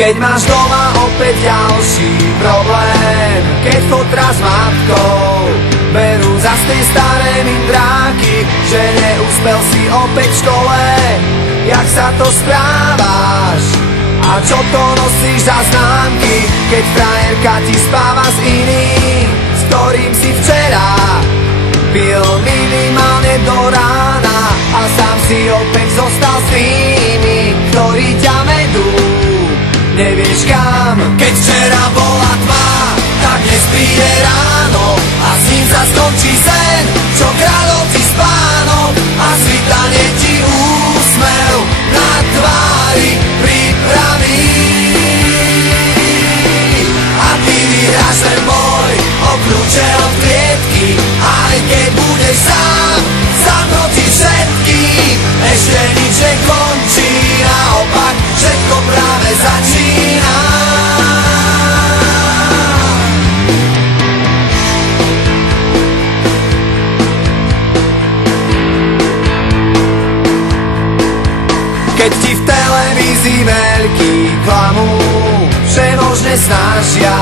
Keď máš doma opäť ďalší problém, keď fotra s matkou berú za tie staré mindráky, že neúspel si opäť v škole. Jak sa to správaš? A čo to nosíš za známky, keď frajerka ti spáva s iným, s ktorým si včera pil minimálne do rána a sám si opäť zostal s tými, ktorí ťa vedú nevieš kam. Keď včera bola tma, tak dnes príde ráno a s ním sa skončí sen, čo kradol ti spánok a svitanie ti úsmev na tvári pripraví. A ty vyhráš ten boj o kľúče od klietky, aj keď budeš sám proti všetkým. Ešte nič nekončí, naopak všetko práve začína. Keď ti v televízii veľký klamú, všemožne snažia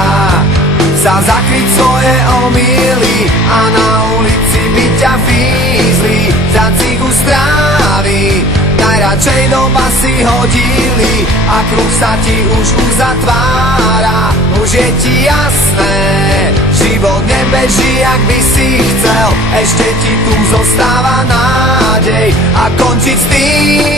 sa zakryť svoje omýly a na ulici by ťa fízli za cigu strávy. Najradšej do basy hodili a kruh sa ti už uzatvára. Už je ti jasné, život nebeží, jak by si chcel. Ešte ti tu zostáva nádej a končiť s tým,